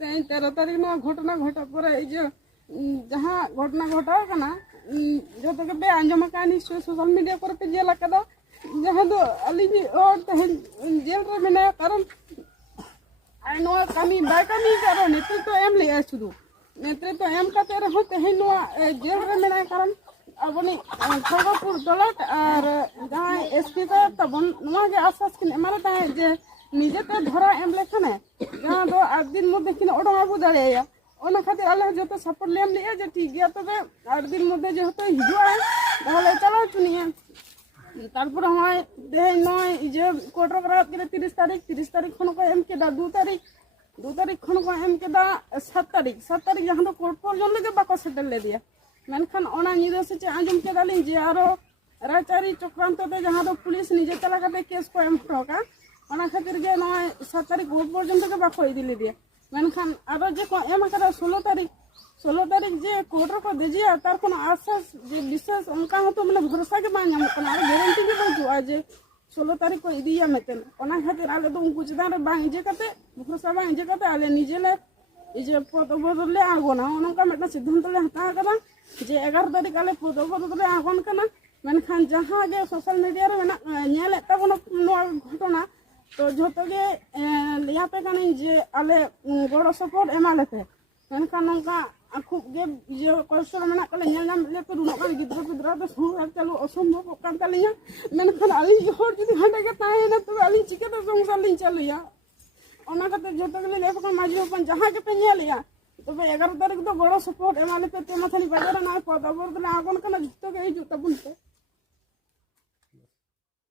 13 तारीख घटना घटा पर जहाँ घटना घटा जो तो के आंजम निश्चय सोशल मीडिया पर पे जेल जहाँ दो अली जेल रे मेना कारण कमी बाय कमी करो नेतृत्व एम ले शुरू नेतृत्व एम करते रहो तेहन जेल रे मेना कारण अपनी खड़गपुर दलत और जहाँ एसपी का तब आश्वास किन एमाना जे निजेते धरा एम लेखाने जहाँ दो 8 दिन मध्य किन ओडों आगू दाड़ेया ओना खातिर आले जो तो सपोर्ट लेम लिया जे ठीक गया तबे 8 दिन मध्य जो तो हिजुआ ताहले चलो चुनिए तारपर हमारे दे नय जे कोर्ट करा के 30 तारीख खन को एम केदा 2 तारीख खन को एम केदा 7 तारीख जहाँ तो कोर्ट पर्यंत के बाको सेटल ले दिया मेनखान ओना निदो से आंजम केदाली जे आरो राचारी चक्रांत ते जहाँ तो पुलिस निजे चला करते केस को एम ठोका ओना खातिर जे नय 7 तारीख कोर्ट पर्यंत के बाको इदी ले दिया मेनखान आरो जे को एम करा 16 तारीख जे कोर्ट को देजिया तार कोनो आश्वास जे विशेष उनका हो तो माने भरोसा के बांग कना गारंटी के बजुआ जे 16 तारीख को इदिया मेतन ओना खातिर आले तो उनको चेतान रे बांग जे कते भरोसा बांग जे कते आले निजेले इजे पद बदले आगोना उनका मेटा सिद्धांत ले हता करा जे 11 तारीख आले पद बदले आगोन कना मेनखान जहां गे सोशल मीडिया रे मेना नेले तबनो घटना तो झोतो गे लिया पे कानी जे आले गड़ो सपोर्ट एमाले पे मेनखान नंका खूब गे जे कष्ट मेना कले नेल नाम ले पे रुनो कान गिद्रा तो संसार चालू असंभव कान तालिया मेनखान आली होर जदी हंडे के ताहे ना तो आली चिके तो संसार लिन चालुया ओना कते झोतो गे ले पे माजी अपन जहां के पे नेलिया तबे 11 तारीख तो गड़ो सपोर्ट एमाले पे ते माथानी बाजार ना पद बदले आगोन कना झोतो गे हिजु तबुन पे